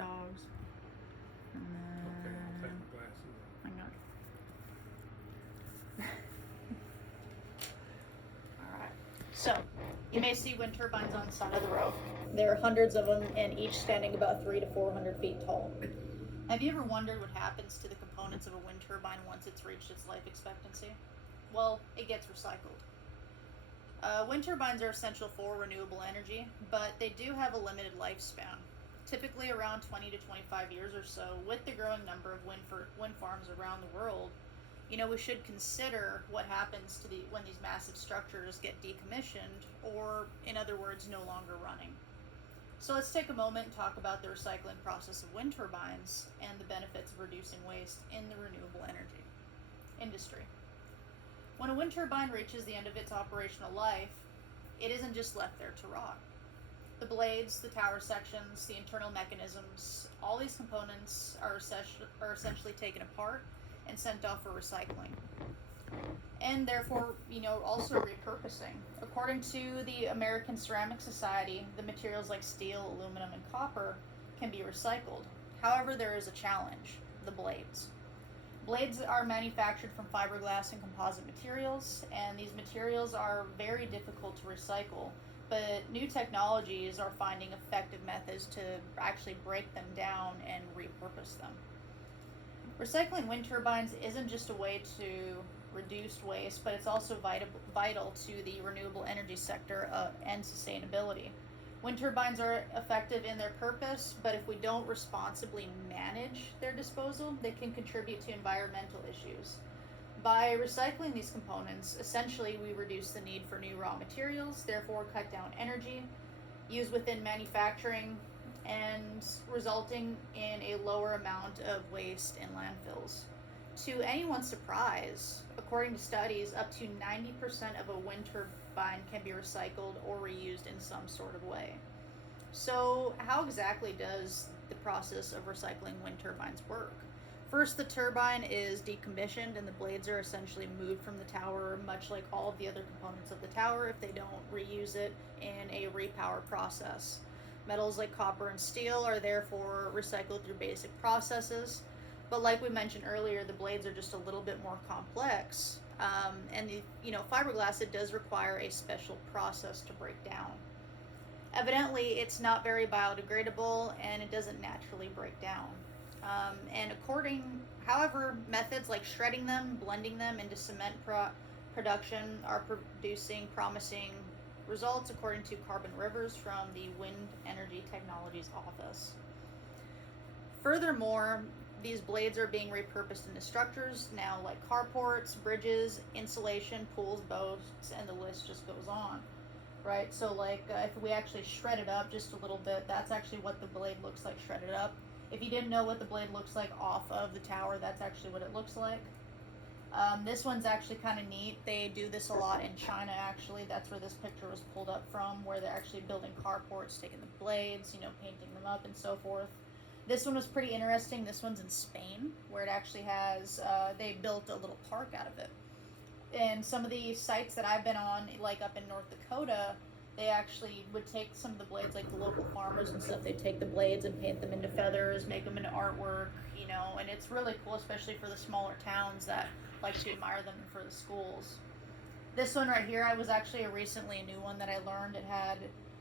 dogs. And then, Okay, I'll take my glasses off. hang on. Alright. So, you may see wind turbines on the side of the road. There are hundreds of them, and each standing about 300 to 400 feet tall. Have you ever wondered what happens to the components of a wind turbine once it's reached its life expectancy? Well, it gets recycled. Wind turbines are essential for renewable energy, but they do have a limited lifespan, typically around 20 to 25 years or so. With the growing number of wind farms around the world, we should consider what happens to when these massive structures get decommissioned, or in other words, no longer running. So let's take a moment and talk about the recycling process of wind turbines and the benefits of reducing waste in the renewable energy industry. When a wind turbine reaches the end of its operational life, it isn't just left there to rot. The blades, the tower sections, the internal mechanisms, all these components are essentially taken apart and sent off for recycling. And therefore, also repurposing. According to the American Ceramic Society, the materials like steel, aluminum, and copper can be recycled. However, there is a challenge: the blades. Blades are manufactured from fiberglass and composite materials, and these materials are very difficult to recycle, but new technologies are finding effective methods to actually break them down and repurpose them. Recycling wind turbines isn't just a way to reduce waste, but it's also vital to the renewable energy sector and sustainability. Wind turbines are effective in their purpose, but if we don't responsibly manage their disposal, they can contribute to environmental issues. By recycling these components, essentially we reduce the need for new raw materials, therefore cut down energy used within manufacturing, and resulting in a lower amount of waste in landfills. To anyone's surprise, according to studies, up to 90% of a wind turbine can be recycled or reused in some sort of way. So, how exactly does the process of recycling wind turbines work? First, the turbine is decommissioned and the blades are essentially moved from the tower, much like all of the other components of the tower, if they don't reuse it in a repower process. Metals like copper and steel are therefore recycled through basic processes. But like we mentioned earlier, the blades are just a little bit more complex. And fiberglass, it does require a special process to break down. Evidently, it's not very biodegradable and it doesn't naturally break down. However, methods like shredding them, blending them into cement production are producing promising results, according to Carbon Rivers from the Wind Energy Technologies Office. Furthermore, these blades are being repurposed into structures now, like carports, bridges, insulation, pools, boats, and the list just goes on. Right? So if we actually shred it up just a little bit, that's actually what the blade looks like shredded up. If you didn't know what the blade looks like off of the tower, that's actually what it looks like. This one's actually kind of neat. They do this a lot in China, actually. That's where this picture was pulled up from, where they're actually building carports, taking the blades, painting them up and so forth. This one was pretty interesting. This one's in Spain, where it actually has, they built a little park out of it. And some of the sites that I've been on, like up in North Dakota, they actually would take some of the blades, like the local farmers and stuff, they'd take the blades and paint them into feathers, make them into artwork, and it's really cool, especially for the smaller towns that like to admire them for the schools. This one right here, I was actually recently a new one that I learned.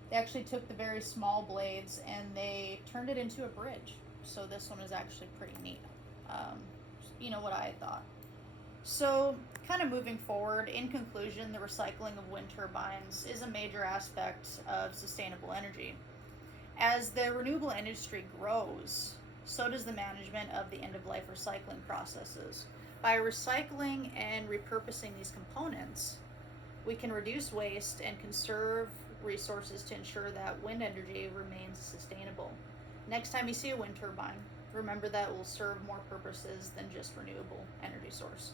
They actually took the very small blades and they turned it into a bridge. So this one is actually pretty neat. What I thought. So, kind of moving forward, in conclusion, the recycling of wind turbines is a major aspect of sustainable energy. As the renewable industry grows, so does the management of the end-of-life recycling processes. By recycling and repurposing these components, we can reduce waste and conserve resources to ensure that wind energy remains sustainable. Next time you see a wind turbine, remember that it will serve more purposes than just renewable energy source.